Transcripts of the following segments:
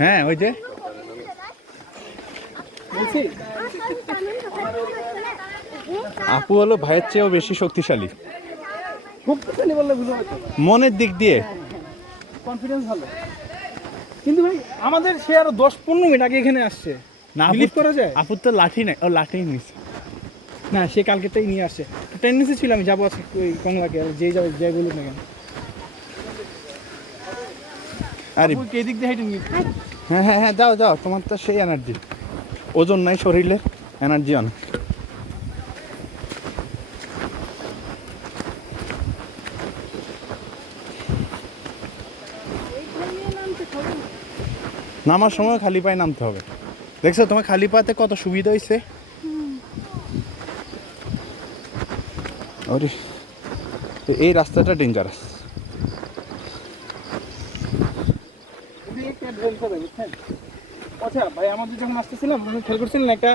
হ্যাঁ ওই যে আপু হলো ভাইয়ের চেয়েও বেশি শক্তিশালী মনের দিক দিয়ে কনফিডেন্স ভালো, কিন্তু ভাই আমাদের সে আরো 10-15 মিনিট আগে এখানে আসছে না। বিলিভ করা যায়? আপুর তো লাঠি নাই, ও লাঠি নিছে না, সে কালকেটাই নিয়ে আসছে। টেন্ডেন্সি ছিল আমি যাবো আজকে ওই কমলাকে, আর যেই যাবে যাই বলুক না কেন। আরে আপু কি এদিক দিয়ে হেঁটে নিয়ে? হ্যাঁ হ্যাঁ হ্যাঁ, যাও যাও, তোমার তো সেই এনার্জি, ওজন নাই শরীরে, এনার্জি অনেক। নামার সময় খালি পায়ে নামতে হবে। দেখছো তোমার খালি পাতে কত সুবিধা হয়েছে। আরে এই রাস্তাটা ডেঞ্জারাস। আচ্ছা ভাই, আমাদের যখন আসতেছিলাম খেয়াল করছিলেন একটা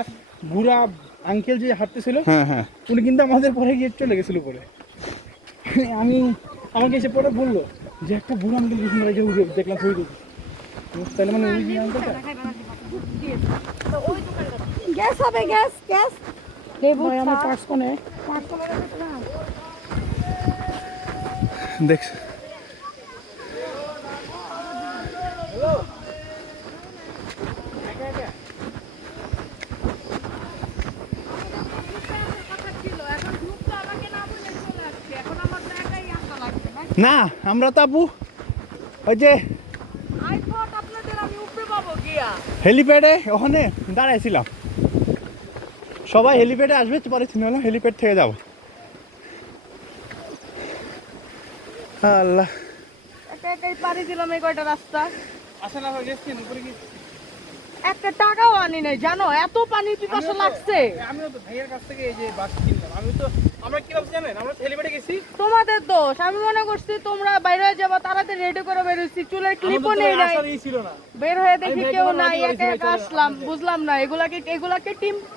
বুড়া আঙ্কেল যে হাঁটতেছিল, হ্যাঁ হ্যাঁ, উনি কিন্তু আমাদের পরে গিয়ে চলে গেছিল পরে। আমাকে এসে পরে বললো যে একটা বুড়া আঙ্কেল গেছিল, দেখলাম ছবি দেখি। তাহলে মানে ওই আঙ্কেলটা গ্যাস হবে, গ্যাস গ্যাস লেবু আমার পার্স কোনে দেখছো না, আমরা তো আপু ওই যে হেলিপ্যাডে ওখানে দাঁড়াইছিলাম, সবাই হেলিপ্যাডে আসবে, পরে চিন্তা হেলিপ্যাড থেকে যাবো। আল্লাহ, একাই পাড়ি দিলাম এই কয়টা রাস্তা, আসে না গেছেন উপরে কি? একটা টাকাও আনি নাই জানো, এত পানি পিপাসা লাগছে। আমিও তো ভাইয়ের কাছ থেকে এই যে বাস কিনলাম। আমরা কি ভাবছি জানেন, আমরা হেলিপ্যাডে গেছি। তোমাদের দোষ, আমি মনে করছি তোমরা বাইরে হয়ে যাবো, তাড়াতাড়ি রেডি করে বের হইছি, চুলের ক্লিপও নেই নাই, ছিল না। বের হয়ে দেখি কেউ নাই, একা একা আসলাম। বুঝলাম না এগুলাকে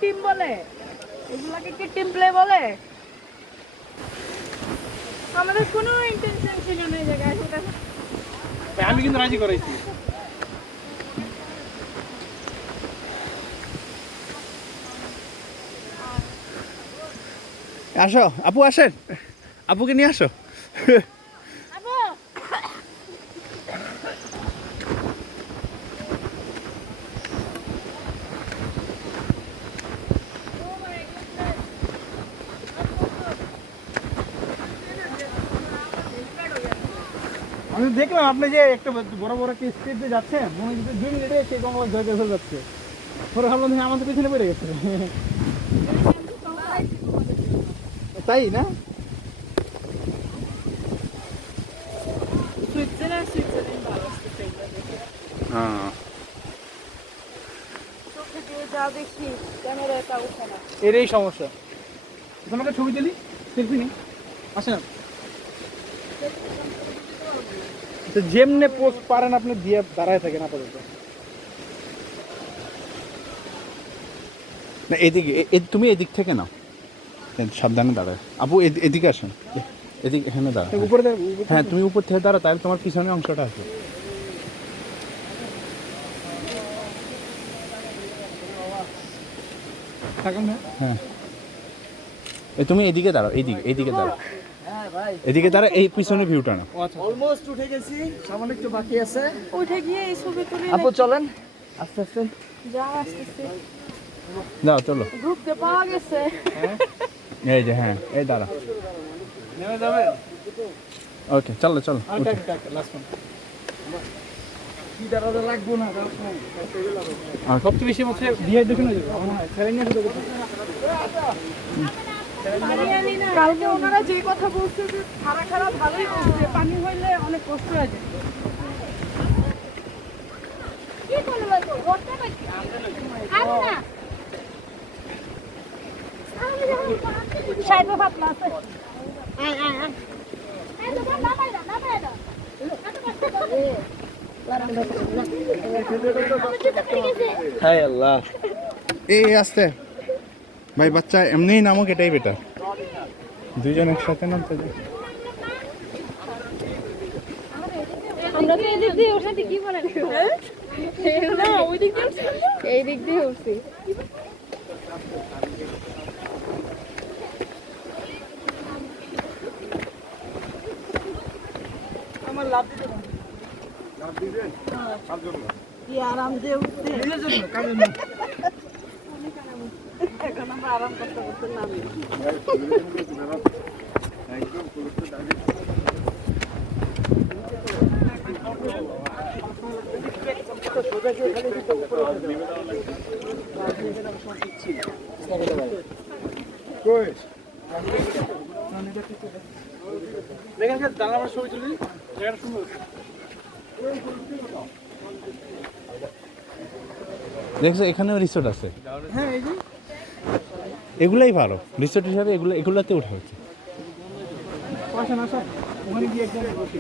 টিম বলে, এগুলাকে কি টিম প্লে বলে? আমাদের কোনো ইন্টেনশন ছিল না এই জায়গায়। ভাই আমি কিন্তু রাজি করাইছি। আসো আপু, আসেন, আপুকে নিয়ে আসো। আমি দেখলাম আপনি যে একটা বড় বড় একটা স্পিড দিয়ে যাচ্ছেন, মনে হচ্ছে 2 মিনিটে সেই কমলা জয় চলে যাচ্ছে। পরে ভাবলাম যে আমাদের পিছনে পড়ে গেছে। তাই না? হ্যাঁ, এরই সমস্যা। তোমাকে ছবি তুলি, সেলফি নি, আসেন। যেমনে পোস্ট পারেন আপনি দিয়ে দাঁড়ায় থাকেন আপাতত। না এদিকে, তুমি এদিক থেকে নাও, সাবধানে দাঁড়ায়। আপু এদিকে আসেন, এদিকে, হ্যাঁ দাঁড়া। উপরে হ্যাঁ তুমি উপর থেকে দাঁড়া, তাহলে তোমার পিছনে অংশটা আছে। থাকুন না। হ্যাঁ, তুমি এদিকে দাঁড়াও, এইদিকে দাঁড়াও, এদিকে দাঁড়া, এই পিছনে ভিউটা না। অলমোস্ট উঠে গেছি, সামান্য একটু বাকি আছে। উঠে গিয়ে এই ছবি তুলি। আপু চলেন আস্তে আস্তে। যা আসতেছে, যাও চলো। গ্রুপকে পাওয়া গেছে। এই যে, হ্যাঁ এই দাঁড়া, নেমে যাবেন। ওকে চলো চলো। Last one. কি দাঁড়াতে লাগবো না, সবচেয়ে বেশি হচ্ছে ডিহাইড্রেশন হয়ে যাবে মনে হয়। স্যালাইন নিয়ে শুধু কালকে ওনারা যে কথা বলছে যে খারাপ ভালোই বলছে, পানি হইলে অনেক কষ্ট হয়ে যায়। কি করব করতে পারি আরে না সাইড পাতলা আছে। এই তো না বাইরা হায় আল্লাহ, এই আস্তে ভাই, বাচ্চা এমনিই নামক, এটাই বেটার। দুইজন একসাথে নামতে যায়। আমরা তো এদিক দিয়ে ওর সাথে কি বানাই না ওই দিক দিয়ে এই দিক দিয়ে উঠছি আমার লাভ দিতে কি আরাম দিয়ে উঠছে নিজের জন্য কাজের না এখন আমরা আরাম করতে করতে নামি দেখেন জানলা আমার ছবি তুলি জায়গাটা সুন্দর দেখছো এখানেও রিসোর্ট আছে। হ্যাঁ এই যে এগুলাই ভালো রিসোর্ট হিসাবে, এগুলাতে উঠা হচ্ছে। আসেন আসেন ওখানে গিয়ে একদম বসি